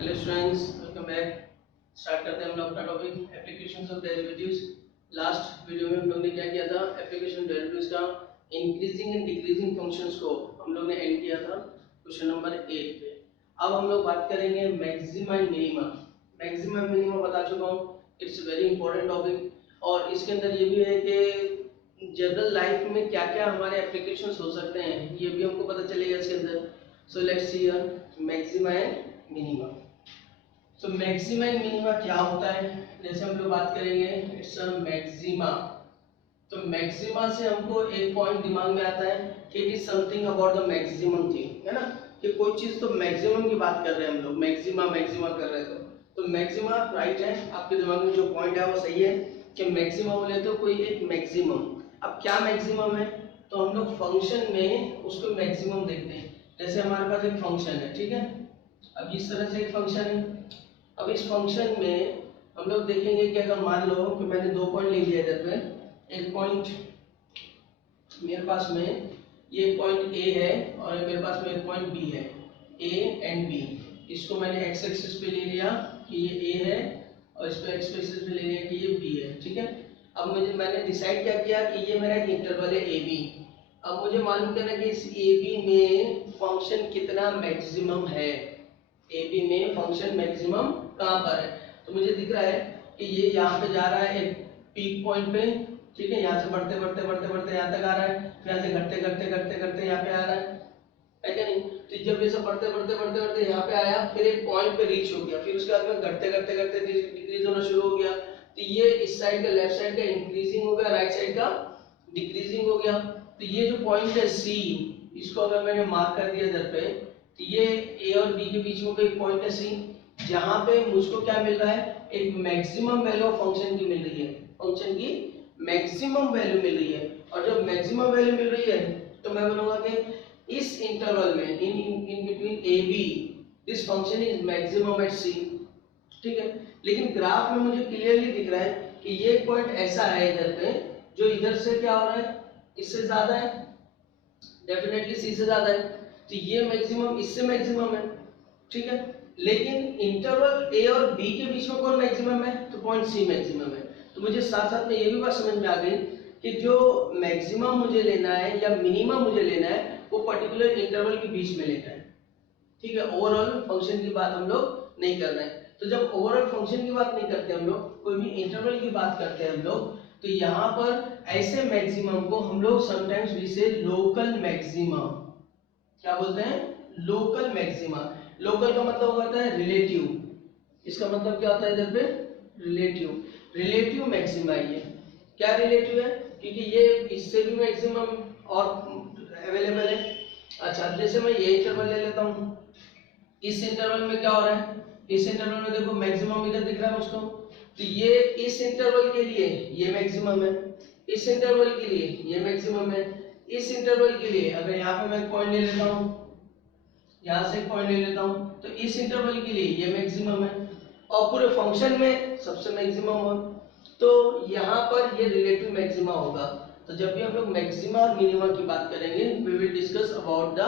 Hello students, welcome back. Start करते हैं हम लोग अपना topic applications of derivatives. Last video में हम लोग ने क्या किया था, एप्लीकेशन डेरिवेटिव्स का इंक्रीजिंग एंड डिक्रीजिंग फंक्शंस को हम लोग ने एंड किया था क्वेश्चन नंबर 8 पे। अब हम लोग बात करेंगे maxima and minima. Maxima minima बता चुका हूँ, इट्स वेरी इंपॉर्टेंट टॉपिक। और इसके अंदर ये भी है कि जनरल लाइफ में क्या क्या हमारे एप्लीकेशंस हो सकते हैं, ये भी हमको पता चलेगा इसके अंदर। So let's see here maxima and minima. तो मैक्सिमा एंड मिनिमा क्या होता है, जैसे हम लोग बात करेंगे इट्स अ मैक्सिमा। तो मैक्सिमा से हमको एक पॉइंट दिमाग में आता है कि it is something about the maximum thing, है ना, कि कोई चीज तो मैक्सिमम की बात कर रहे हैं हम लोग, मैक्सिमा मैक्सिमा कर रहे हैं। तो मैक्सिमा राइट है, आपके दिमाग में जो पॉइंट है वो सही है कि मैक्सिमा बोले तो कोई एक मैक्सिमम। अब क्या मैक्सिमम है, तो हम लोग फंक्शन में उसको मैक्सिमम देखते हैं। जैसे हमारे पास एक फंक्शन है, ठीक है, अब इस तरह से एक फंक्शन है। अब इस फंक्शन में हम लोग देखेंगे कि अगर मान लो कि मैंने दो पॉइंट ले लिया इधर पे, एक पॉइंट मेरे पास में ये पॉइंट ए है और मेरे पास में एक पॉइंट बी है, ए एंड बी। इसको मैंने एक्स एक्सिस पे ले लिया कि ये ए है और इस पे एक्स एक्सिस पे ले लिया कि ये बी है, ठीक है। अब मैंने डिसाइड क्या किया कि ये मेरा एक इंटरवल है ए बी। अब मुझे मालूम करना कि इस ए बी में फंक्शन कितना मैक्सिमम है, ए बी में फंक्शन मैक्सिमम कहाँ पर है। तो मुझे दिख रहा है कि ये यहाँ पे जा रहा है एक पीक पॉइंट पे, ठीक है, यहाँ से बढ़ते बढ़ते बढ़ते बढ़ते यहाँ तक आ रहा है, फिर यहाँ से घटते घटते घटते घटते यहाँ पे आ रहा है क्या नहीं। तो जब ये सब बढ़ते बढ़ते बढ़ते बढ़ते यहाँ पे आया, फिर एक पॉइंट पे रीच हो गया, फिर उसके बाद में घटते घटते घटते डिक्रीज होना शुरू हो गया। तो ये इस साइड का लेफ्ट साइड का इंक्रीजिंग हो गया, राइट साइड का डिक्रीजिंग हो गया। तो ये जो पॉइंट है सी, इसको अगर मैंने मार्क कर दिया इधर पे, तो ये ए और बी के बीच में कोई पॉइंट है सी, जहां पे मुझको क्या मिल रहा है, एक मैक्सिमम वैल्यू ऑफ फंक्शन की मिल रही है, फंक्शन की मैक्सिमम वैल्यू मिल रही है। और जब मैक्सिमम वैल्यू मिल रही है तो मैं बोलूंगा कि इस इंटरवल में in between A B this function is maximum at C, ठीक है। लेकिन ग्राफ में मुझे क्लियरली दिख रहा है कि ये पॉइंट ऐसा है इधर पे, जो इधर से क्या हो रहा है, इससे ज्यादा है, डेफिनेटली सी से ज्यादा है। तो ये मैक्सिमम इससे मैक्सिमम है, ठीक है। लेकिन इंटरवल ए और बी के बीच में कौन मैक्सिमम है, तो पॉइंट सी मैक्सिमम है। तो मुझे साथ साथ में ये भी बात समझ में आ गई कि जो मैक्सिमम मुझे लेना है या मिनिमम मुझे लेना है वो पर्टिकुलर इंटरवल के बीच में लेना है, ठीक है। ओवरऑल फंक्शन की बात हम लोग नहीं कर रहे हैं। तो जब ओवरऑल फंक्शन की बात नहीं करते हम लोग, कोई भी इंटरवल की बात करते हैं हम लोग, तो यहाँ पर ऐसे मैक्सिमम को हम लोग समटाइम्स वी से लोकल मैक्सिमा, क्या बोलते हैं, लोकल मैक्सिमा। लोकल का मतलब होता है रिलेटिव, इसका मतलब क्या होता है इधर पे, रिलेटिव, रिलेटिव मैक्सिमा। ये क्या रिलेटिव है, क्योंकि ये इससे भी मैक्सिमम और अवेलेबल है। अच्छा, जैसे मैं ये इंटरवल ले लेता हूँ, इस इंटरवल में क्या हो रहा है, इस इंटरवल में देखो मैक्सिमम इधर दिख रहा है मुझको, तो ये इस इंटरवल के लिए ये मैक्सिमम है, इस इंटरवल के लिए ये मैक्सिमम है, इस इंटरवल के लिए अगर यहाँ पे मैं पॉइंट ले लेता हूँ, यहाँ से एक पॉइंट ले लेता हूँ, तो इस इंटरवल के लिए ये मैक्सिमम है और पूरे फंक्शन में सबसे मैक्सिमम हो, तो यहाँ पर ये रिलेटिव मैक्सिमा होगा। तो जब भी हम लोग मैक्सिमा और मिनिमा की बात करेंगे, we will discuss about the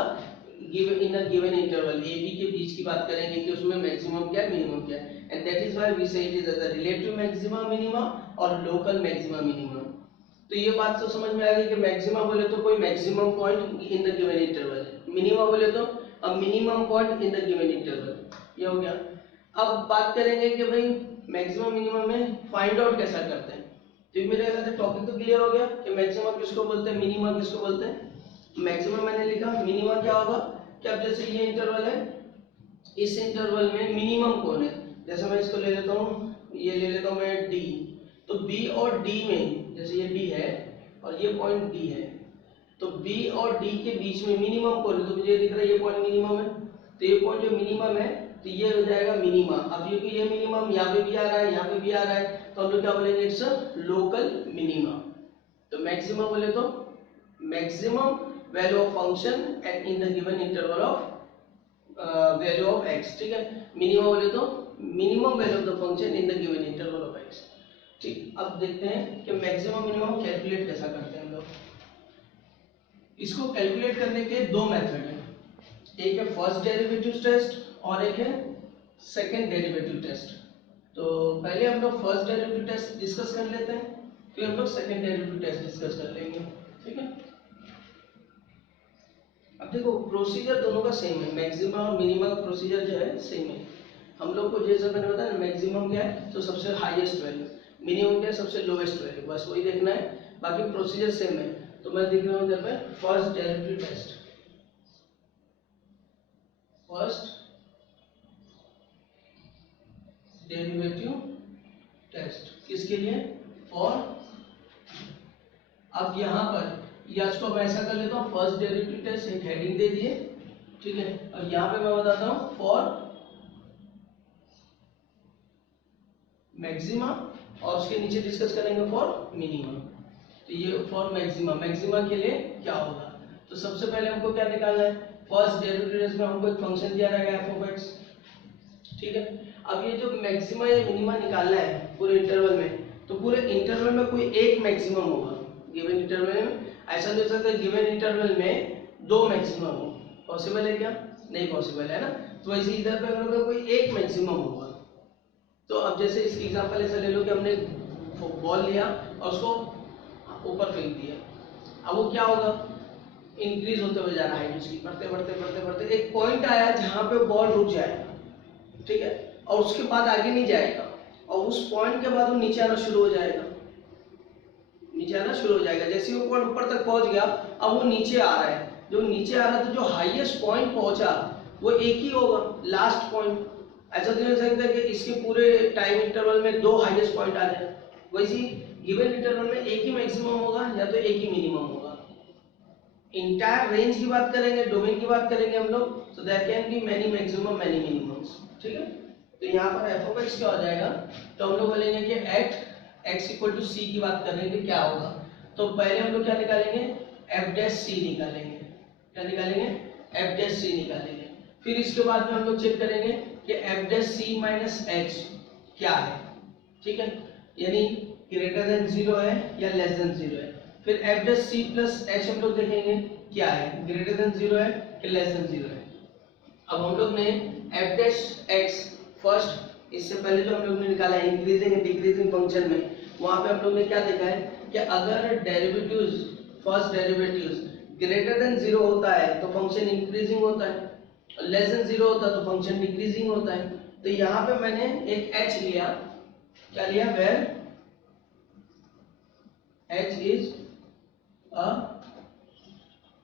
given in a given interval, A B के बीच की बात करेंगे कि उसमें मैक्सिमम क्या है, मिनिमम क्या है, and that is why we say it is the relative maxima minima और लोकल मैक्सिमा मिनिमा। तो ये बात तो समझ में आ गई कि मैक्सिमा बोले तो कोई maximum point in the given interval है, मिनिमा बोले तो a minimum point in the given interval, ये हो गया। अब बात करेंगे कि भाई मैक्सिमम मिनिमम में फाइंड आउट कैसा करते हैं। तो मेरे ख्याल से टॉपिक तो क्लियर हो गया कि मैक्सिमम किसको बोलते हैं, मिनिमम किसको बोलते हैं। मैक्सिमम मैंने लिखा, मिनिमम क्या होगा कि अब जैसे ये इंटरवल है, इस इंटरवल में मिनिमम कौन है, जैसे मैं इसको ले लेता हूँ, ये ले लेता हूँ मैं डी, तो बी और डी में, जैसे ये डी है और ये पॉइंट डी है, तो बी और डी के बीच में मिनिमम कौन है, तो मुझे दिख रहा है ये पॉइंट मिनिमम है, तो ये पॉइंट जो मिनिमम है तो ये हो जाएगा मिनिमा। अब क्योंकि ये मिनिमम यहाँ पे भी आ रहा है, यहाँ पे भी आ रहा है, तो हम लोग क्या बोलेंगे, इट्स लोकल मिनिमा। तो मैक्सिमम बोले तो maximum value of function at in the given interval of value of x, ठीक है। मिनिमम बोले तो minimum value of the function in the given interval of x, ठीक। अब देखते हैं कि मैक्सिमम मिनिमम कैलकुलेट कैसा करते हैं हम लोग। इसको कैलकुलेट करने के दो मेथड हैं, एक है फर्स्ट डेरिवेटिव टेस्ट और एक है सेकेंड डेरिवेटिव टेस्ट। तो पहले हम लोग फर्स्ट डेरिवेटिव टेस्ट डिस्कस कर लेते हैं, फिर हम लोग सेकेंड डेरिवेटिव टेस्ट डिस्कस कर लेंगे, ठीक है। अब देखो प्रोसीजर दोनों का सेम है, मैक्सिमम और मिनिमम प्रोसीजर जो है सेम है। हम लोग को जैसे मैंने बताया मैक्सिमम क्या है तो सबसे हाईएस्ट वैल्यू, मिनिमम क्या है सबसे लोएस्ट वैल्यू, बस वही देखना है, बाकी प्रोसीजर सेम है। तो मैं लिख रहा हूँ इधर पे first derivative test, first derivative test किसके लिए, फॉर, अब यहाँ पर या इसको मैं ऐसा कर लेता हूँ फर्स्ट डेरिवेटिव टेस्ट, एक हेडिंग दे दिए, ठीक है। और यहाँ पे मैं बताता हूँ फॉर मैक्सिमा और उसके नीचे डिस्कस करेंगे फॉर मिनिमम। तो ये फॉर मैक्सिमा, मैक्सिमा के लिए क्या होगा, तो सबसे पहले हमको क्या निकालना है, फर्स्ट डेरिवेटिव टेस्ट में हमको एक फंक्शन दिया रहेगा एफ ऑफ एक्स, ठीक है। अब ये जो मैक्सिमा या मिनिमा निकालना है पूरे इंटरवल में, तो पूरे इंटरवल में कोई एक मैक्सिमम होगा, गिवन इंटरवल में ऐसा नहीं हो सकता गिवन इंटरवल में दो मैक्सिमम हो, पॉसिबल है क्या, नहीं पॉसिबल है ना। तो वैसे इधर पे अगर कोई एक मैक्सिमम होगा, तो अब जैसे इसकी एग्जांपल ऐसा ले लो कि हमने बॉल लिया और उसको ऊपर फेंक दिया, अब वो क्या होगा, इंक्रीज होते हुए जा रहा है उसकी, बढ़ते बढ़ते बढ़ते बढ़ते एक पॉइंट आया जहां पे बॉल रुक जाएगा, ठीक है, और उसके बाद आगे नहीं जाएगा, और उस पॉइंट के बाद वो नीचे आना शुरू हो जाएगा, नीचे आना शुरू हो जाएगा। जैसे वो पॉइंट ऊपर तक पहुंच गया, अब वो नीचे आ रहा है, जो नीचे आ रहा है तो जो हाईएस्ट पॉइंट पहुंचा वो एक ही होगा, लास्ट पॉइंट। ऐसा तो नहीं हो सकता कि इसके पूरे टाइम इंटरवल में दो हाईएस्ट पॉइंट आ जाए, वैसे गिवन इंटरवल में एक ही मैक्सिमम होगा या तो एक ही मिनिमम होगा। इंटायर रेंज की बात करेंगे, डोमेन की बात करेंगे हम लोग, तो there can be many maximum many minimums, ठीक है। तो यहाँ पर एफ ऑफ एक्स क्या हो जाएगा, तो हम लोग बोलेंगे कि एट एक्स इक्वल टू सी की बात करेंगे क्या होगा, तो पहले हम लोग क्या निकालेंगे, एफ डैश सी निकालेंगे, क्या निकालेंगे, एफ डैश सी निकालेंगे। फिर इसके बाद में हम लोग चेक करेंगे कि F dash C minus H क्या है, ठीक है, यानी ग्रेटर देन 0 है या लेस देन 0 है। फिर F dash C plus H हम लोग देखेंगे क्या है, ग्रेटर देन 0 है कि लेस देन 0 है। अब हम लोग ने एफ डैश एक्स फर्स्ट, इससे पहले जो हम लोग ने निकाला है इंक्रीजिंग एंड डिक्रीजिंग फंक्शन में, वहां पे हम लोग ने क्या देखा है कि अगर derivatives, first derivatives greater than 0 होता है तो फंक्शन इंक्रीजिंग होता है, और लेस देन 0 होता है तो फंक्शन डिक्रीजिंग होता है। तो यहाँ पे मैंने एक h लिया, क्या लिया, where h is a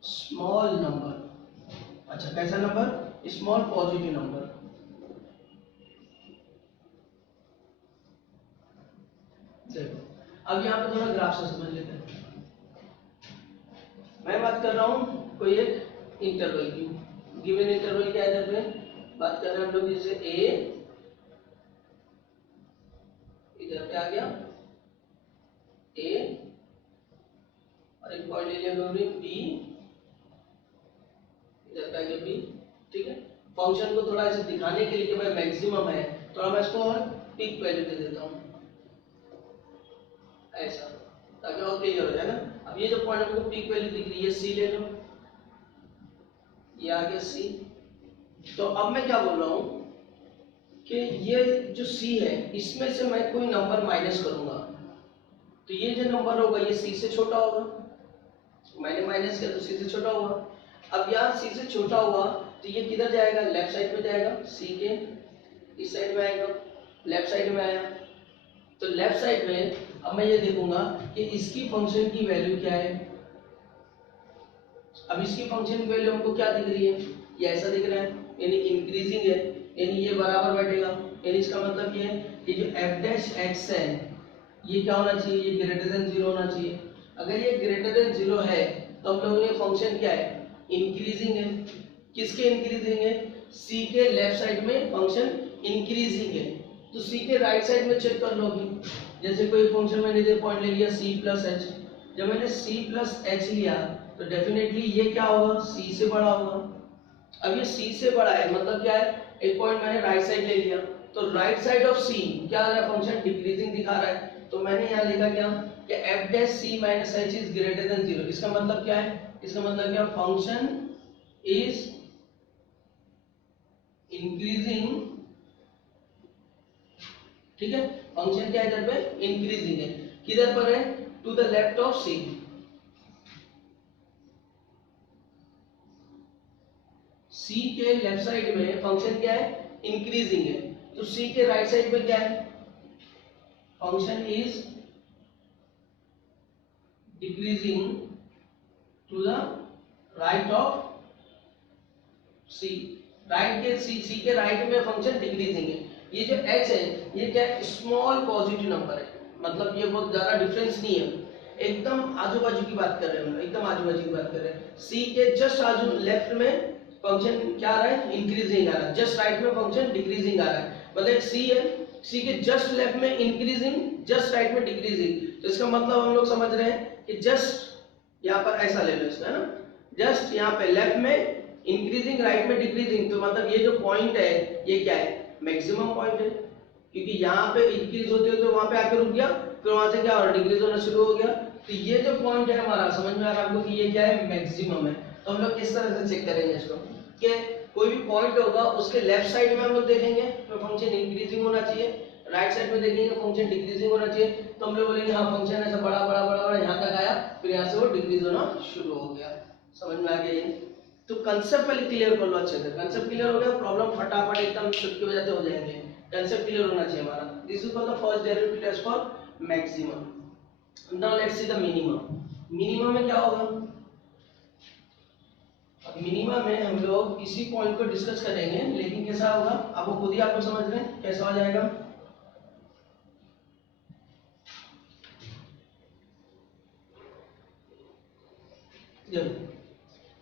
small number. अच्छा कैसा नंबर, स्मॉल पॉजिटिव नंबर। देखो अब यहाँ पे थोड़ा ग्राफ से समझ लेते हैं। मैं बात कर रहा हूँ कोई एक इंटरवल की, गिवन इंटरवल क्या है, इधर पे बात कर रहे हैं हम लोग, जैसे a इधर पे आ गया a, और एक पॉइंट ले लिया हम लोग ने b, इधर पे आ गया b, ठीक है। फंक्शन को थोड़ा ऐसे दिखाने के लिए कि भाई मैक्सिमम है, थोड़ा मैं इसको और पीक वैल्यू दे देता हूँ ऐसा, ताकि और क्लियर हो जाए ना। अब ये जो पॉइंट हमको पीक वैल्यू दिख रही है सी ले लो, ये आ गया सी। तो अब मैं क्या बोल रहा हूँ कि ये जो सी है इसमें से मैं कोई नंबर माइनस करूंगा, तो ये जो नंबर होगा ये सी से छोटा होगा, मैंने माइनस किया तो सी से छोटा होगा। अब यहाँ सी से छोटा हुआ तो ये किधर जाएगा, लेफ्ट साइड में जाएगा, सी के इस साइड में आएगा, लेफ्ट साइड में आया, तो लेफ्ट साइड में अब मैं ये देखूंगा कि इसकी फंक्शन की वैल्यू क्या है। अब इसकी फंक्शन की वैल्यू हमको क्या दिख रही है, ये ऐसा दिख रहा है, यानी इंक्रीजिंग है, यानी ये बराबर बैठेगा, यानी इसका मतलब ये है कि जो एफ डैश एक्स है ये क्या होना चाहिए, ये ग्रेटर देन 0 होना चाहिए। अगर ये ग्रेटर देन 0 है तो हम लोगों ने फंक्शन क्या है, इंक्रीजिंग है। किसके इंक्रीजिंग है, सी के लेफ्ट साइड में फंक्शन इंक्रीजिंग है, तो सी के राइट साइड में चेक कर लो अभी। जैसे कोई फंक्शन मैंने इधर पॉइंट ले लिया सी प्लस एच, जब मैंने सी प्लस एच लिया तो डेफिनेटली ये क्या होगा, सी से बड़ा होगा। अब ये सी से बड़ा है मतलब क्या है, एक पॉइंट मैंने राइट साइड ले लिया, तो राइट साइड ऑफ सी क्या आ रहा है, फंक्शन डिक्रीजिंग दिखा रहा है, तो मैंने यहाँ लिखा क्या कि F dash C minus H is greater than 0। इसका मतलब क्या है, इसका मतलब क्या, फंक्शन इज इंक्रीजिंग ठीक है, फंक्शन क्या है इधर पे, इंक्रीजिंग है। किधर पर है, टू द लेफ्ट ऑफ सी। सी के लेफ्ट साइड में फंक्शन क्या है, इंक्रीजिंग है। तो सी के राइट साइड में क्या है, function is decreasing to the right of C. Right के सी के राइट में फंक्शन डिक्रीजिंग है। ये जो h है ये क्या है, स्मॉल पॉजिटिव नंबर है, मतलब ये बहुत ज्यादा डिफरेंस नहीं है, एकदम आजू बाजू की बात कर रहे हैं हम, एकदम आजू बाजू की बात कर रहे हैं। सी के जस्ट आजू लेफ्ट में फंक्शन क्या आ रहा है, इंक्रीजिंग आ रहा है, जस्ट राइट में फंक्शन डिक्रीजिंग आ रहा है। मतलब सी है, सी के जस्ट लेफ्ट में इंक्रीजिंग, जस्ट राइट में डिक्रीजिंग। तो इसका मतलब हम लोग समझ रहे हैं कि जस्ट यहाँ पर ऐसा ले लो इसका, है ना, जस्ट यहाँ पे लेफ्ट में इंक्रीजिंग, राइट में डिक्रीजिंग। तो मतलब ये जो पॉइंट है ये क्या है, मैक्सिमम पॉइंट है, क्योंकि यहाँ पे इंक्रीज होते होते वहां पे आके रुक गया, फिर वहां से क्या हो रहा है, डिक्रीज होना शुरू हो गया। तो ये जो पॉइंट है हमारा, समझ में आ रहा है आपको कि ये क्या है, मैक्सिमम है। तो हम लोग किस तरह से चेक करेंगे इसको, कि कोई भी पॉइंट होगा उसके लेफ्ट साइड में हम लोग देखेंगे तो फंक्शन इंक्रीजिंग होना चाहिए, राइट साइड में देखेंगे फंक्शन डिक्रीजिंग होना चाहिए। तो हम लोग बोलेंगे हाँ फंक्शन ऐसा बड़ा बड़ा बड़ा बड़ा यहाँ तक आया, फिर यहाँ से वो डिक्रीज होना शुरू हो गया। समझ में आ गया ये? तो कंसेप्ट पहले क्लियर कर लो अच्छे से। कंसेप्ट क्लियर हो गया, प्रॉब्लम फटाफट एकदम चुटकी बजाते हो जाएंगे। कंसेप्ट क्लियर होना चाहिए हमारा। This is for the first derivative test for maximum. Now let's see the minimum. Minimum में क्या होगा, मिनिमम में हम लोग इसी पॉइंट को डिस्कस करेंगे, लेकिन कैसा होगा आपको खुद ही आपको समझ रहे हैं कैसा हो जाएगा। जब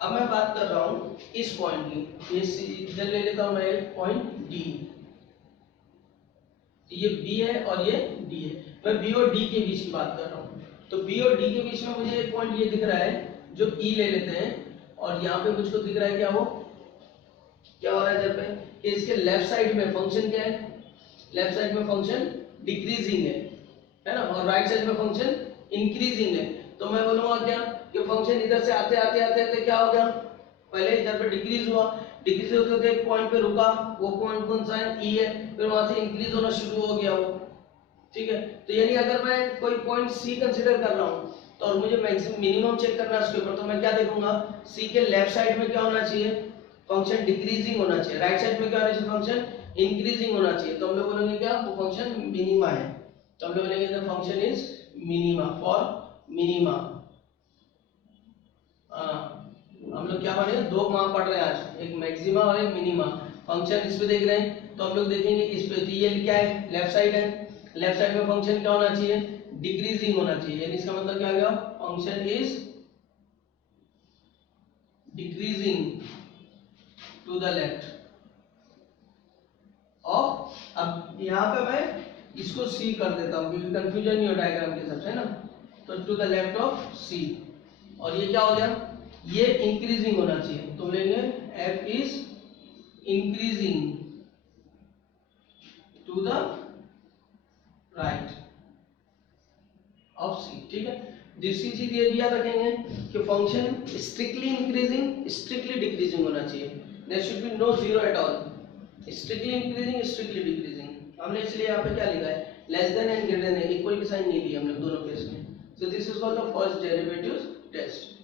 अब मैं बात कर रहा हूं इस पॉइंट की, ये इधर ले लेता हूं मैं एक पॉइंट डी, ये बी है और ये डी है, मैं बी और डी के बीच की बात कर रहा हूं। तो बी और डी के बीच में मुझे एक पॉइंट ये दिख रहा है जो ई ले लेते हैं, और यहाँ पे मुझको दिख रहा है क्या, वो क्या हो रहा है इधर पे कि इसके लेफ्ट साइड में फंक्शन क्या है, लेफ्ट साइड में फंक्शन डिक्रीजिंग है ना, और राइट साइड में फंक्शन इंक्रीजिंग है। तो मैं बोलूंगा क्या कि फंक्शन इधर से आते आते आते आते क्या हो गया, पहले इधर पे डिक्रीज हुआ, डिक्रीज होते होते एक पॉइंट पे रुका, वो पॉइंट कौन सा है, ई है, फिर वहां से इंक्रीज होना शुरू हो गया वो। ठीक है, तो यानी अगर मैं कोई पॉइंट सी कंसीडर कर रहा हूं तो और मुझे मैक्सिमम मिनिमम चेक करना है उसके ऊपर, तो मैं क्या देखूंगा, सी के लेफ्ट साइड में क्या होना चाहिए, फंक्शन डिक्रीजिंग होना चाहिए, राइट साइड में क्या होना चाहिए, फंक्शन इंक्रीजिंग होना चाहिए। तो हम लोग बोलेंगे क्या, वो फंक्शन मिनिमा है। तो हम लोग बोलेंगे the function is minima, for minima. हम लोग क्या पढ़ रहे हैं, दो मान पढ़ रहे हैं आज, एक मैक्सिमा और एक मिनिमा। फंक्शन इस पे देख रहे हैं तो हम लोग देखेंगे इस पे, तो ये क्या है, लेफ्ट साइड है, लेफ्ट साइड में फंक्शन क्या होना चाहिए, डिक्रीजिंग होना चाहिए। यानी इसका मतलब क्या आ गया, function is decreasing to the left of, अब यहाँ पे मैं इसको सी कर देता हूँ क्योंकि कंफ्यूजन नहीं हो डायग्राम के हिसाब से, है ना। तो टू द लेफ्ट ऑफ सी, और ये क्या हो गया, ये इंक्रीजिंग होना चाहिए। तो लेंगे F is increasing to the right of C. ठीक है, दूसरी चीज ये भी याद रखेंगे कि function strictly increasing strictly decreasing होना चाहिए, there should be no zero at all, strictly increasing strictly decreasing. हमने इसलिए यहाँ पे क्या लिखा है, less than and greater than, equal की साइन नहीं ली हमने दोनों केस में। So this is called the first derivative test.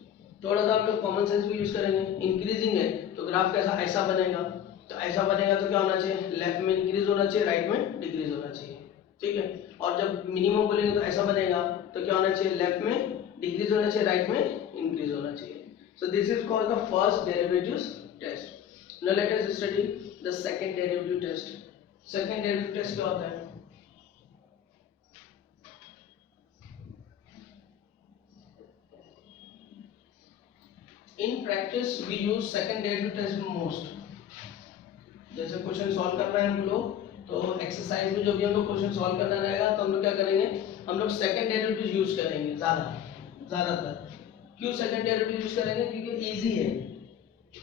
थोड़ा सा हम लोग कॉमन सेंस भी यूज करेंगे। इंक्रीजिंग है तो ग्राफ कैसा, ऐसा बनेगा, तो ऐसा बनेगा तो क्या होना चाहिए, लेफ्ट में इंक्रीज होना चाहिए, राइट में डिक्रीज होना चाहिए। ठीक है, और जब मिनिमम बोलेंगे तो ऐसा बनेगा, तो क्या होना चाहिए, लेफ्ट में डिक्रीज होना चाहिए, राइट में इंक्रीज होना चाहिए। So this is called the first derivative test. Now let us study the second derivative test. Second derivative test क्या होता है, in practice we use second derivative test most. जैसे क्वेश्चन सॉल्व कर रहे हैं हम लोग, तो एक्सरसाइज में जो भी हम लोग क्वेश्चन सॉल्व करना रहेगा तो हम लोग क्या करेंगे, हम लोग सेकंड डेरिवेटिव यूज करेंगे ज्यादातर। क्यों सेकंड डेरिवेटिव यूज करेंगे, क्योंकि इजी है,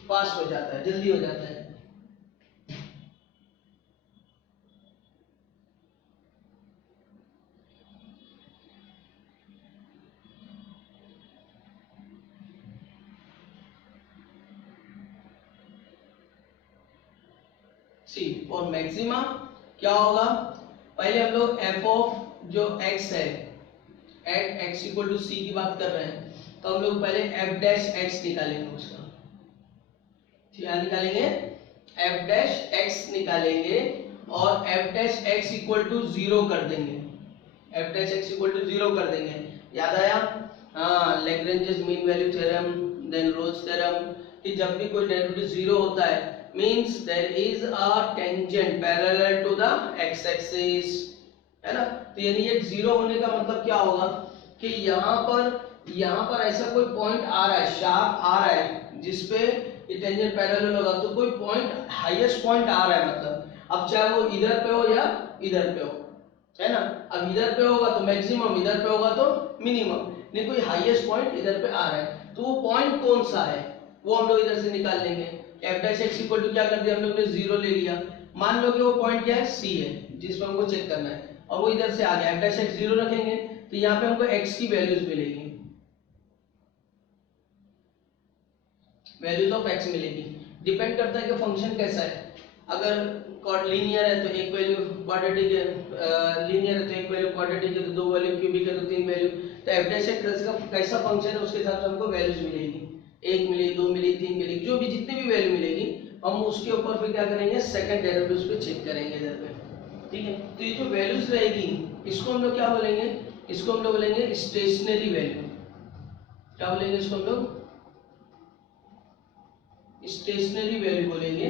फास्ट हो जाता है, जल्दी हो जाता है। सी और मैक्सिमा क्या होगा, पहले हम लोग एफ ऑफ जो एक्स है एट एक्स इक्वल टू सी की बात कर रहे हैं, तो हम लोग पहले एफ डैश एक्स निकालेंगे उसका, क्या निकालेंगे, एफ डैश एक्स निकालेंगे और F dash X equal to 0 कर देंगे, F dash X equal to 0 कर देंगे। याद आया? हाँ, Lagrange's mean value theorem, then Rolle's theorem, कि जब भी कोई डेरिवेटिव 0 होता है means there is a tangent parallel to the X axis, है ना। तो यानी ये 0 होने का मतलब क्या होगा कि यहाँ पर ऐसा कोई पॉइंट आ रहा है, शार्प आ रहा है जिसपे ये टेंजेंट पैरेलल होगा, तो कोई पॉइंट हाईएस्ट पॉइंट आ रहा है, मतलब अब चाहे वो इधर पे हो या इधर पे हो, है ना। अब इधर पे होगा तो मैक्सिमम, इधर पे होगा तो मिनिमम, नहीं कोई हाईएस्ट पॉइंट इधर पे आ रहा है, तो वो पॉइंट कौन सा है वो हम लोग इधर से निकाल लेंगे। F dash X equal to क्या कर दिया हम लोग ने, 0 ले लिया। मान लो कि वो पॉइंट क्या है, सी है, जिसमें हमको चेक करना है, और वो इधर से आ गया, एफ डैश एक्स 0 रखेंगे तो यहाँ पे हमको एक्स की वैल्यूज मिलेगी, वैल्यूज ऑफ एक्स मिलेगी। डिपेंड करता है कि फंक्शन कैसा है, अगर लीनियर है तो एक वैल्यू क्वाड्रेटिक है, लीनियर है तो एक वैल्यू क्वाड्रेटिक है, तो दो वैल्यू, क्यूबिक है तो तीन वैल्यू, तो एफ डैश एक्स का कैसा फंक्शन है उसके हिसाब से हमको वैल्यूज मिलेगी, 1 मिली, 2 मिली, 3 मिली, जो भी जितनी भी वैल्यू मिलेगी हम उसके ऊपर फिर क्या करेंगे, सेकंड डेरिवेटिव्स पे चेक करेंगे इधर पे, ठीक है। तो ये जो वैल्यूज रहेगी इसको हम लोग क्या बोलेंगे, इसको हम लोग बोलेंगे स्टेशनरी वैल्यू, क्या बोलेंगे इसको हम लोग, स्टेशनरी वैल्यू बोलेंगे।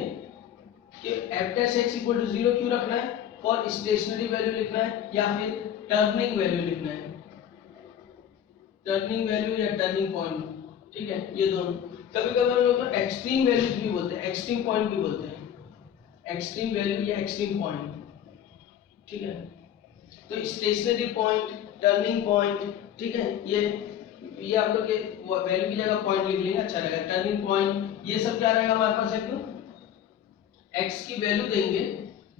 कि F dash X equal to 0 क्यों रखना है, फॉर स्टेशनरी वैल्यू लिखना है या फिर टर्निंग वैल्यू लिखना है, टर्निंग वैल्यू या टर्निंग पॉइंट, ठीक है, ये दोनों। कभी कभी हम लोग एक्सट्रीम वैल्यूज भी बोलते हैं, एक्सट्रीम पॉइंट भी बोलते हैं, एक्सट्रीम वैल्यू या एक्सट्रीम पॉइंट, ठीक है। तो स्टेशनरी पॉइंट, टर्निंग पॉइंट, ठीक है, ये आप लोग के वैल्यू की जगह पॉइंट लिख लेंगे, अच्छा रहेगा। टर्निंग पॉइंट, ये सब क्या रहेगा हमारे पास, एक एक्स की वैल्यू देंगे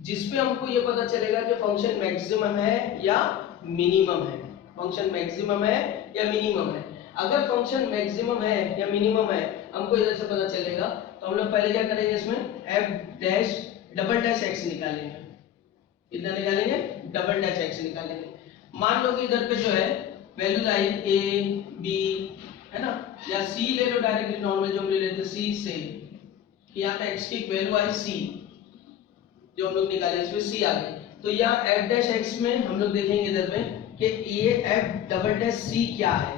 जिसपे हमको ये पता चलेगा कि फंक्शन मैक्सिमम है या मिनिमम है, फंक्शन मैक्सिमम है या मिनिमम है। अगर फंक्शन मैक्सिमम है या मिनिमम है हमको इधर से पता चलेगा, तो हम लोग पहले क्या करेंगे, इसमें F dash double dash X निकालेंगे, कितना निकालेंगे, डबल डैश एक्स निकालेंगे। मान लो कि इधर पे जो है वैल्यूज आई ए बी, है ना, या सी ले लो डायरेक्टली, नॉर्मल जो हम ले लेते सी से, यहाँ पे x की वैल्यू आई c, जो हम लोग निकाले इसमें c आ गई, तो यहाँ f डैश x में हम लोग देखेंगे इधर में कि ये f डबल डैश c क्या है,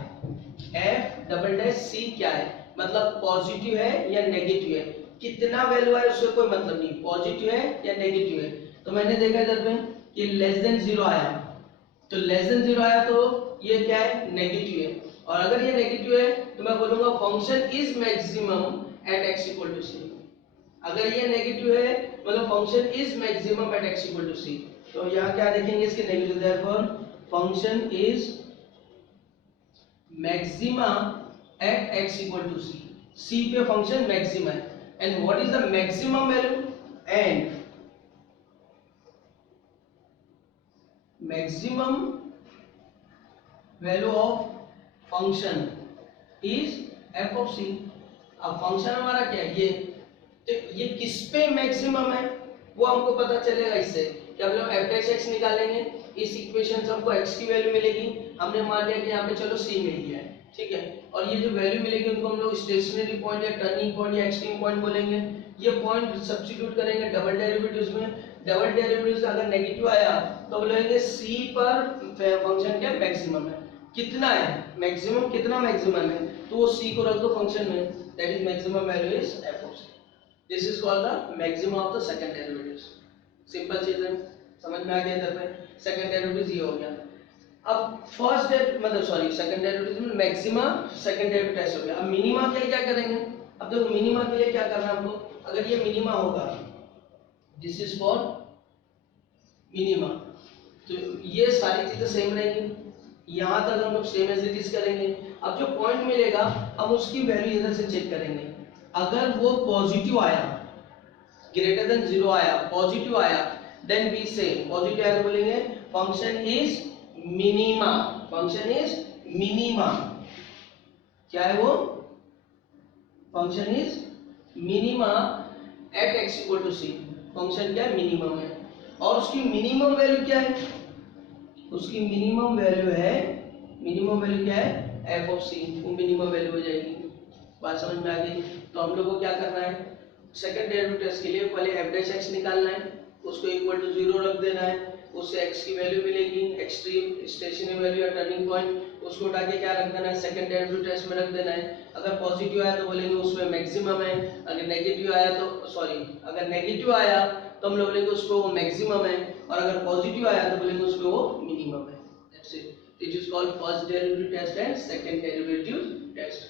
f डबल डैश c क्या है, मतलब पॉजिटिव है या नेगेटिव है, कितना वैल्यू है उससे कोई मतलब नहीं, पॉजिटिव है या नेगेटिव है। तो मैंने देखा इधर पे कि लेस देन 0 आया, तो लेस देन 0 आया तो ये क्या है, नेगेटिव है, और अगर ये नेगेटिव है तो मैं बोलूंगा function is maximum at x equal to c। अगर ये नेगेटिव है मतलब function is maximum at x equal to c, तो यहाँ क्या देखेंगे इसके negative, therefore function is maxima at x equal to c, c पे फंक्शन मैक्सिमा है, and what is the maximum value, and maximum value of function is f of c। अब function हमारा क्या है, तो ये किस पे मैक्सिमम है वो हमको पता चलेगा इससे कि हम लोग एफ डैश एक्स निकालेंगे, इस इक्वेशन से हमको x की वैल्यू मिलेगी, हमने मान लिया कि यहाँ पे चलो c मिल गया है, ठीक है, और ये जो वैल्यू मिलेगी उनको हम लोग स्टेशनरी पॉइंट या टर्निंग पॉइंट या एक्सट्रीम पॉइंट बोलेंगे। ये पॉइंट सब्स्टिट्यूट करेंगे डबल डेरिवेटिव्स में, डबल डेरिवेटिव्स अगर नेगेटिव आया तो बोलेंगे c पर फंक्शन क्या मैक्सिमम है, कितना है मैक्सिमम, कितना मैक्सिमम है, तो वो c को रख दो फंक्शन में, that is maximum value is f of c। This is called the maximum of the second derivatives. Simple चीज है, समझ में आ गया इधर पे, सेकंड डेरिवेटिव ये हो गया। अब फर्स्ट मतलब सॉरी सेकंड डेरिवेटिव में मैक्सिमा, सेकंड डेरिवेटिव ऐसे हो गया। अब मिनिमा के लिए क्या करेंगे, अब देखो मिनिमा के लिए क्या करना है हमको, अगर ये मिनिमा होगा, दिस इज फॉर मिनिमा, तो ये सारी चीजें सेम रहेंगी, यहां तक हम लोग सेम एज इट इज करेंगे। अब जो पॉइंट मिलेगा हम उसकी वैल्यू इधर से चेक करेंगे, अगर वो पॉजिटिव आया, ग्रेटर देन 0 आया, पॉजिटिव आया, देन वी से पॉजिटिव आया तो बोलेंगे function is minima, function is minima, क्या है वो, function is minima at x equal to c, function क्या है मिनिमम है। और उसकी मिनिमम वैल्यू क्या है, उसकी मिनिमम वैल्यू क्या है एफ ऑफ सी, वो मिनिमम वैल्यू हो जाएगी। बात समझ में आ गई। तो हम लोग को क्या करना है, सेकंड डेरिवेटिव टेस्ट के लिए पहले एफ डैश एक्स निकालना है, उसको इक्वल टू 0 रख देना है, उससे एक्स की वैल्यू मिलेगी, एक्सट्रीम स्टेशनरी वैल्यू या टर्निंग पॉइंट, उसको उठा के क्या रख देना है, सेकंड डेरिवेटिव टेस्ट में रख देना है। अगर पॉजिटिव आया तो बोलेंगे उसमें मैक्सिमम है, अगर नेगेटिव आया तो हम लोग बोलेंगे उसको वो मैक्सिमम है, और अगर पॉजिटिव आया तो बोलेंगे उसको वो मिनिमम है। That's it, it is called first derivative test and second derivative test.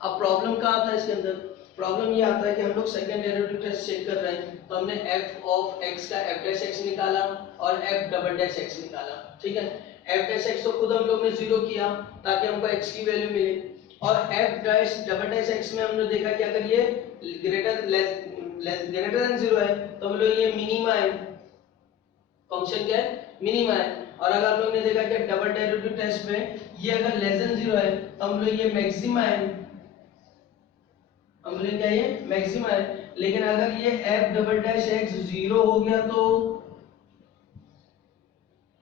अब प्रॉब्लम कहाँ आता है इसके अंदर, प्रॉब्लम ये आता है कि हम लोग सेकंड डेरिवेटिव टेस्ट चेक कर रहे हैं, तो हमने f ऑफ x का f डैश x निकाला और f डबल डैश x निकाला, ठीक है। f डैश x तो खुद हम लोग ने 0 किया ताकि हमको x की वैल्यू मिले, और f dash double dash x में हमने देखा कि अगर ये ग्रेटर देन 0 है तो हम लोग ये मिनिमा है, फंक्शन क्या है, मिनिमा है। और अगर हम लोग ने देखा कि डबल डेरिवेटिव टेस्ट में ये अगर लेस देन 0 है तो हम लोग ये मैक्सिमा है, हम लोग क्या ये मैक्सिमा है। लेकिन अगर ये f डबल डैश x 0 हो गया तो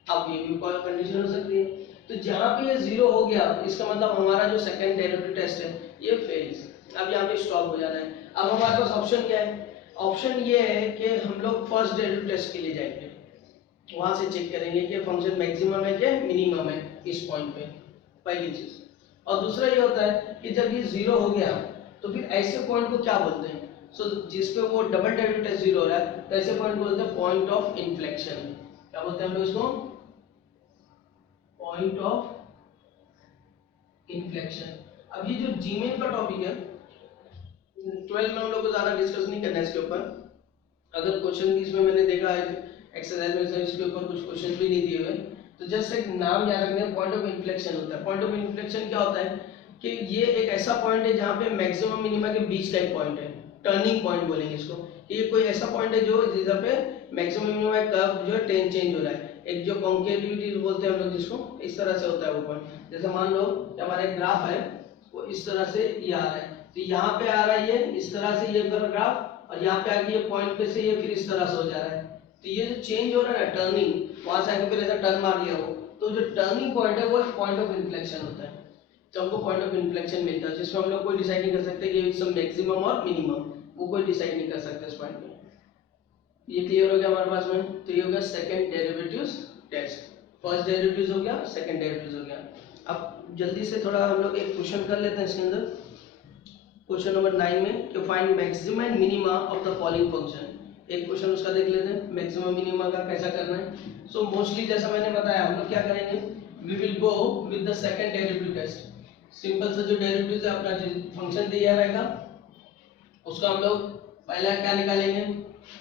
अब ये भी कोई कंडीशन हो सकती है। तो जहां पे ये 0 हो गया इसका मतलब हमारा जो सेकंड डेरिवेटिव टेस्ट है ये फेल्स, अब यहाँ पे स्टॉप हो जाना है। अब हमारे पास ऑप्शन क्या है, ऑप्शन ये है कि हम लोग फर्स्ट डेरिवेटिव टेस्ट के लिए जाएंगे, वहां से चेक करेंगे कि फंक्शन मैक्सिमम है क्या मिनिमम है इस पॉइंट पे, पहली चीज। और दूसरा ये होता है कि जब ये 0 हो गया तो फिर ऐसे पॉइंट को क्या बोलते हैं, जिस पे वो डबल डेरिवेटिव टेस्ट 0 हो रहा है तो ऐसे पॉइंट को बोलते हैं पॉइंट ऑफ इन्फ्लेक्शन। क्या बोलते हैं हम लोग इसको, पॉइंट ऑफ इन्फ्लेक्शन। अब ये जो जीमेल का टॉपिक है 12 में हम लोग को ज्यादा डिस्कस नहीं करना है इसके ऊपर। अगर क्वेश्चन इसमें मैंने देखा है एक्सरसाइज में इसके ऊपर कुछ क्वेश्चन भी नहीं दिए हुए, तो जस्ट एक नाम याद रखना है, पॉइंट ऑफ इन्फ्लेक्शन होता है। पॉइंट ऑफ इन्फ्लेक्शन क्या होता है कि ये एक ऐसा पॉइंट है जहाँ पे मैक्सिमम मिनिमम के बीच का एक पॉइंट है, टर्निंग पॉइंट बोलेंगे इसको। ये कोई ऐसा पॉइंट है जो जहाँ पे मैक्सिमम मिनिमम कर्व जो है टेन चेंज हो रहा है, एक जो कॉन्केविटी बोलते हैं हम लोग जिसको, इस तरह से होता है वो पॉइंट। जैसे मान लो हमारा एक ग्राफ है वो इस तरह से ये आ रहा है, तो यहाँ पे आ रहा है ये इस तरह से ये ग्राफ, और यहाँ पे आके ये पॉइंट पे से ये फिर इस तरह से हो जा रहा है। तो ये जो चेंज हो रहा है ना टर्निंग, वहां से आके फिर ऐसा टर्न मार लिया हो, तो जो टर्निंग पॉइंट है वो पॉइंट ऑफ इन्फ्लेक्शन होता है। जब हमको पॉइंट ऑफ इन्फ्लेक्शन मिलता है जिसमें हम लोग कोई डिसाइड नहीं कर सकते कि इट्स मैक्सिमम और मिनिमम, वो कोई डिसाइड नहीं कर सकते इस पॉइंट में। ये क्लियर हो गया हमारे पास में। तो ये हो गया second derivatives test, first derivatives हो गया, सेकंड डेरिवेटिव्स हो गया। अब जल्दी से थोड़ा हम लोग एक क्वेश्चन कर लेते हैं इसके अंदर, क्वेश्चन नंबर 9 में कि find maximum and minima of the following function. एक क्वेश्चन उसका देख लेते हैं, मैक्सिमम मिनिमा का कैसा करना है। सो मोस्टली जैसा मैंने बताया हम लोग क्या करेंगे, we will go with the second derivative test. Simple सा जो डेरिवेटिव है अपना फंक्शन दिया रहेगा उसका हम लोग पहला क्या निकालेंगे,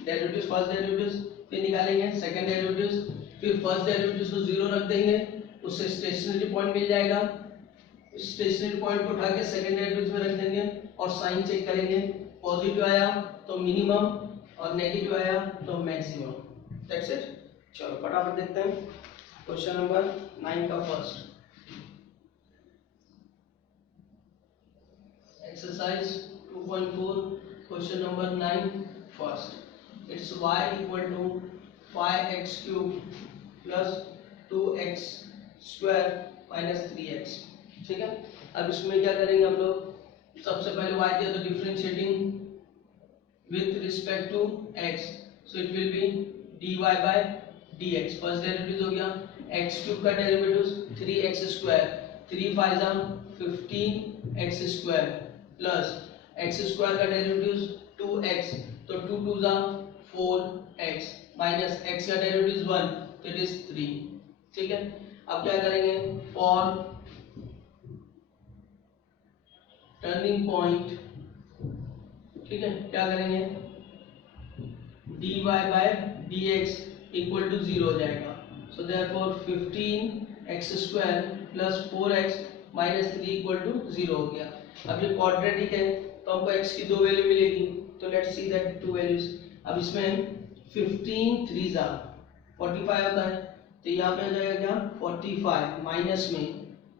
डेरिवेटिव्स फर्स्ट डेरिवेटिव्स, फिर निकालेंगे सेकंड डेरिवेटिव्स, फिर फर्स्ट डेरिवेटिव्स को 0 रख देंगे, उससे स्टेशनरी पॉइंट मिल जाएगा, स्टेशनरी पॉइंट को उठा के सेकंड डेरिवेटिव में रख देंगे और साइन चेक करेंगे, पॉजिटिव आया तो मिनिमम और नेगेटिव आया तो मैक्सिमम। That's it. चलो फटाफट देखते हैं क्वेश्चन नंबर 9 का first exercise 2.4 question number 9 first. It's y equal to 5x cube plus 2x square minus 3x। ठीक है, अब इसमें क्या करेंगे हम लोग, सबसे पहले y दिया तो differentiating with respect to x, so it will be dy by dx। First derivative हो गया, x क्यूब का derivative 3x square, 3 5 15x square plus x square का डेरिवेटिव 2x, तो 2 2 4x माइनस x का डेरिवेटिव 1 तो it is 3। ठीक है, अब क्या करेंगे, फॉर टर्निंग पॉइंट, ठीक है, क्या करेंगे, dy by dx equal to 0 हो जाएगा। So therefore 15x square plus 4x minus 3 equal to 0 हो गया। अब ये क्वाड्रेटिक है तो हमको x की 2 वैल्यू मिलेगी, तो लेट्स सी दैट 2 वैल्यूज। अब इसमें 15 3 45 होता है, तो यहाँ पे आ जाएगा क्या 45 माइनस में,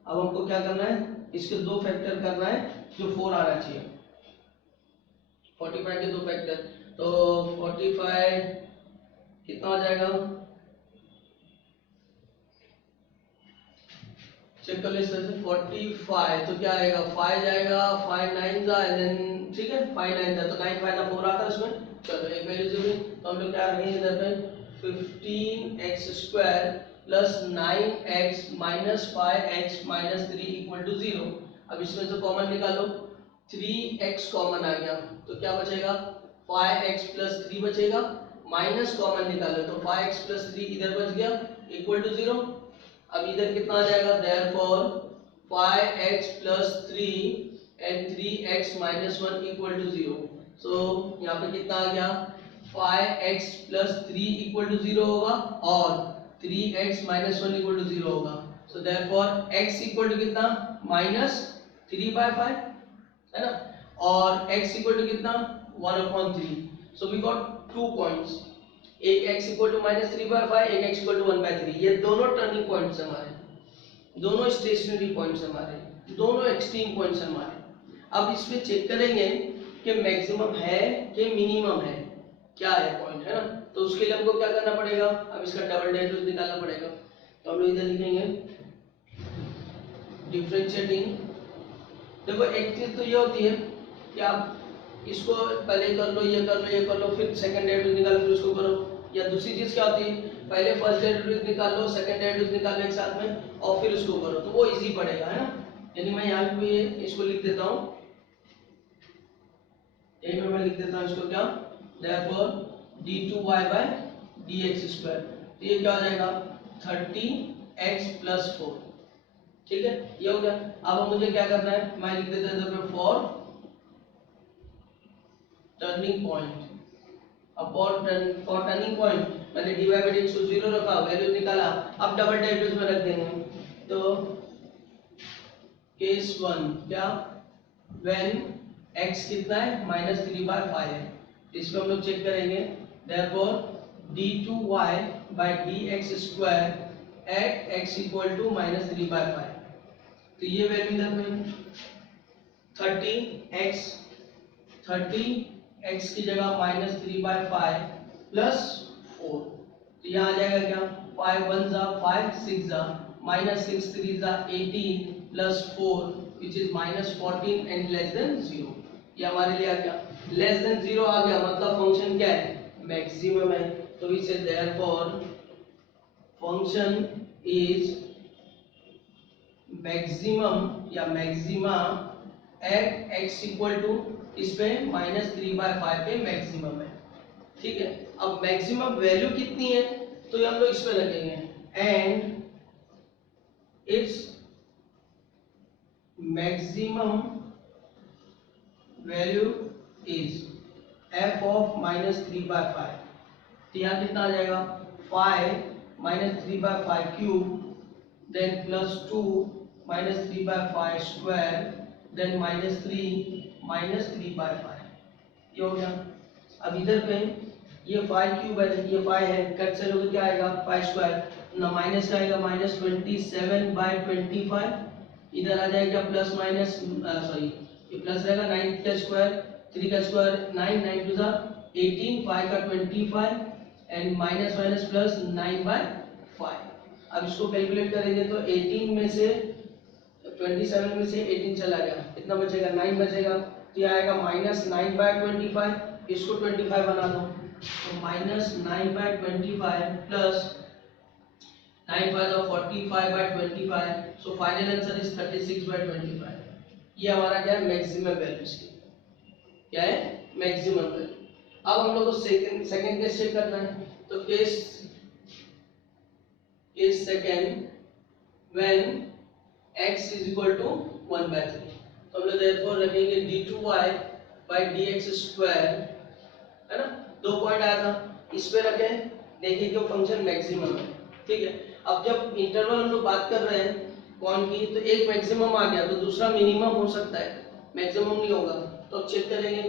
अब हमको क्या करना है, इसके 2 फैक्टर करना है जो 4 आना चाहिए, 45 के 2 फैक्टर, तो 45 कितना हो जाएगा, चेक कर ले इसमें से 45, तो क्या आएगा 5 जाएगा, 5 9 जा एंड देन ठीक है 5 9 जा, तो 9 5 4 आता है उसमें। चलो एक वैल्यू से भी तो हम लोग क्या रखेंगे इधर पे 15x² plus 9x minus 5x minus 3 equal to 0। अब इसमें से कॉमन निकालो, 3x कॉमन आ गया तो क्या बचेगा 5x प्लस 3 बचेगा, माइनस कॉमन निकालो तो 5x प्लस 3 इधर बच गया इक्वल टू 0। अब इधर कितना आ जाएगा, therefore 5x plus 3 and 3x minus 1 equal to 0। so यहाँ पे कितना आ गया 5x plus 3 equal to 0 होगा और 3x minus 1 equal to 0 होगा। so therefore x equal to कितना minus 3/5 है ना, और x equal to कितना 1/3। so we got 2 points, एक x इक्वल टू माइनस 3/5, एक x इक्वल टू 1/3। ये दोनों टर्निंग पॉइंट्स हमारे, दोनों स्टेशनरी पॉइंट्स हमारे, दोनों एक्सट्रीम पॉइंट्स हमारे। अब इसमें चेक करेंगे कि मैक्सिमम है कि मिनिमम है, क्या है पॉइंट है ना, तो उसके लिए हमको क्या करना पड़ेगा, अब इसका डबल डेरिवेटिव निकालना पड़ेगा। तो हम लोग इधर लिखेंगे डिफरेंशिएटिंग। देखो एक चीज तो ये होती है कि आप इसको पहले कर लो, ये कर लो, ये कर लो, फिर सेकंड डेरिवेटिव निकालो, फिर उसको करो। या दूसरी चीज क्या होती है, पहले फर्स्ट डेरिवेटिव निकाल लो, सेकंड डेरिवेटिव निकाल लो एक साथ में और फिर उसको करो, तो वो इजी पड़ेगा है ना। यानी मैं यहाँ पे इसको लिख देता हूँ, यहीं पे मैं लिख देता हूँ इसको क्या, therefore d2y/dx²। तो ये क्या हो जाएगा 30x + 4, ठीक है ये हो गया। अब मुझे क्या करना है, मैं लिख देता हूँ इधर पे फॉर टर्निंग पॉइंट। अब फॉर टर्निंग पॉइंट मैंने dy/dx को 0 रखा, वैल्यू निकाला, अब डबल डेरिवेटिव में रख देंगे। तो केस 1 क्या, व्हेन x कितना है -3/5 है, इसको हम लोग चेक करेंगे। therefore d2y/dx² at x equal to -3/5। तो ये वैल्यू इधर पे 30x की जगह -3/5 प्लस 4, तो यहाँ आ जाएगा क्या 5 1 जा 5 6 जा -6 3 जा 18 plus 4 which is -14 and less than 0। ये हमारे लिए आ गया लेस देन 0 आ गया, मतलब फंक्शन क्या है मैक्सिमम है। तो we say therefore function is maximum या maxima at x equal to इस पे -3/5 पे मैक्सिमम है, ठीक है। अब मैक्सिमम वैल्यू कितनी है तो ये हम लोग इस पे रखेंगे and its maximum value is f of -3/5। तो यहाँ कितना आ जाएगा 5 -3/5 cube then plus 2 -3/5 square then -3 -3/5, ये हो गया। अब इधर पे ये 5 क्यूब है, ये 5 है, कट से लोगे क्या आएगा 5 स्क्वायर ना, माइनस आएगा -27/25, इधर आ जाएगा प्लस माइनस सॉरी ये प्लस रहेगा 9 का स्क्वायर 3 का स्क्वायर 9 9 टू द 18 5 का 25 एंड माइनस माइनस प्लस 9/5। अब इसको कैलकुलेट करेंगे तो 18 में से 27 में से 18 चला गया, कितना बचेगा 9 बचेगा, तो ये आएगा -9/25, इसको 25 बना दो तो -9/25 plus 9 5 45/25, so final answer is 36/25। ये हमारा क्या है मैक्सिमम वैल्यू इसकी, क्या है मैक्सिमम वैल्यू। अब हम लोग को सेकंड केस चेक करना है, तो case second when x is equal to 1/3, तो हम लोग therefore रखेंगे d2y/dx² है ना, 2 पॉइंट आया था इस पे रखें, देखिए कि फंक्शन मैक्सिमम है, ठीक है। अब जब इंटरवल हम लोग बात कर रहे हैं कौन की, तो एक मैक्सिमम आ गया तो दूसरा मिनिमम हो सकता है, मैक्सिमम नहीं होगा। तो चेक करेंगे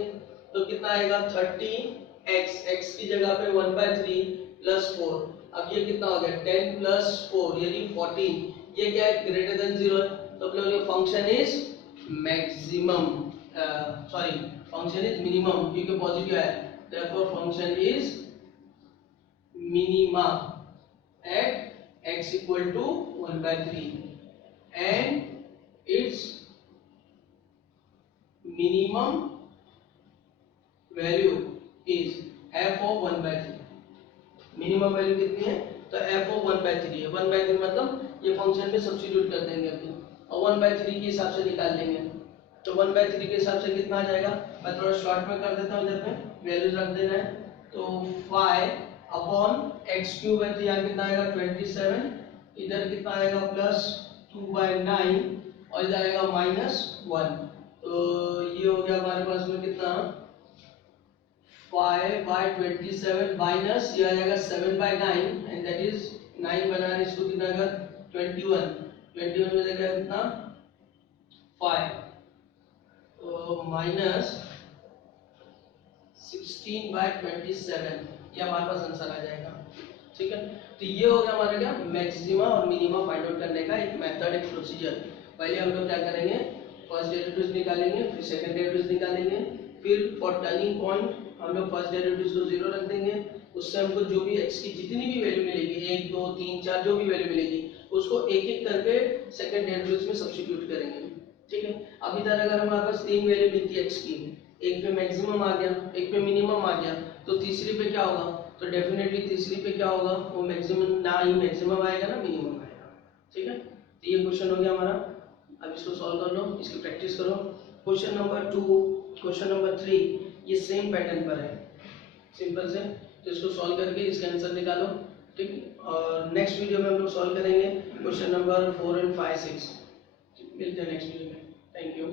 तो कितना आएगा 30x की जगह पे 1/3 प्लस 4, अब ये कितना हो गया 10 प्लस 4 यानी 14, ये क्या है ग्रेटर देन 0 है, तो अपने function is maximum sorry function is minimum क्योंकि पॉजिटिव है, therefore function is minima at x equal to 1/3 and it's minimum value is f of 1/3। Minimum value कितनी है? तो f ऑफ 1/3 है। 1/3 मतलब ये फंक्शन में सब्स्टिट्यूट कर देंगे अपनी और 1/3 के हिसाब से निकाल लेंगे। तो 1/3 के हिसाब से कितना आ जाएगा? मैं थोड़ा शॉर्ट में कर देता हूँ, इधर पे वैल्यूज रख देना है। तो 5 अपॉन x³ है तो यहाँ कितना आएगा 27, इधर कितना आएगा प्लस 2/9 और इधर आएगा -1। तो ये हो गया हमारे पास में कितना 5/27 माइनस ये आ जाएगा 7/9 एंड दैट इज 9 बनाने इसको कितना आएगा 21 में देगा कितना 5 तो माइनस 16/27 ये हमारे पास आंसर आ जाएगा। ठीक है, तो ये हो गया हमारा क्या मैक्सिमा और मिनिमा फाइंड आउट करने का एक मेथड, एक प्रोसीजर। पहले हम लोग क्या करेंगे, फर्स्ट डेरिवेटिव्स निकालेंगे, फिर सेकंड डेरिवेटिव्स निकालेंगे, फिर फॉर टर्निंग पॉइंट हम लोग फर्स्ट डेरिवेटिव्स को 0 रख देंगे, उससे हमको जो भी x की जितनी भी वैल्यू मिलेगी 1 2 3 4 जो भी वैल्यू मिलेगी उसको एक एक करके सेकंड डेरिवेटिव्स में सब्स्टिट्यूट करेंगे। ठीक है, अब इधर अगर हमारे पास तीन वैल्यू मिलती है x की, एक पे मैक्सिमम आ गया, एक पे मिनिमम आ गया, तो तीसरी पे क्या होगा? तो डेफिनेटली तीसरी पे क्या होगा, वो मैक्सिमम ना ही मैक्सिमम आएगा ना मिनिमम आएगा। ठीक है, तो ये क्वेश्चन हो गया हमारा। अब इसको सॉल्व कर लो, इसकी प्रैक्टिस करो। क्वेश्चन नंबर 2, क्वेश्चन नंबर 3 ये सेम पैटर्न पर है, सिंपल से। तो इसको सॉल्व करके इसका आंसर निकालो। ठीक, और नेक्स्ट वीडियो में हम लोग सॉल्व करेंगे क्वेश्चन नंबर 4 और 5 6। मिलते हैं नेक्स्ट वीडियो में। Thank you.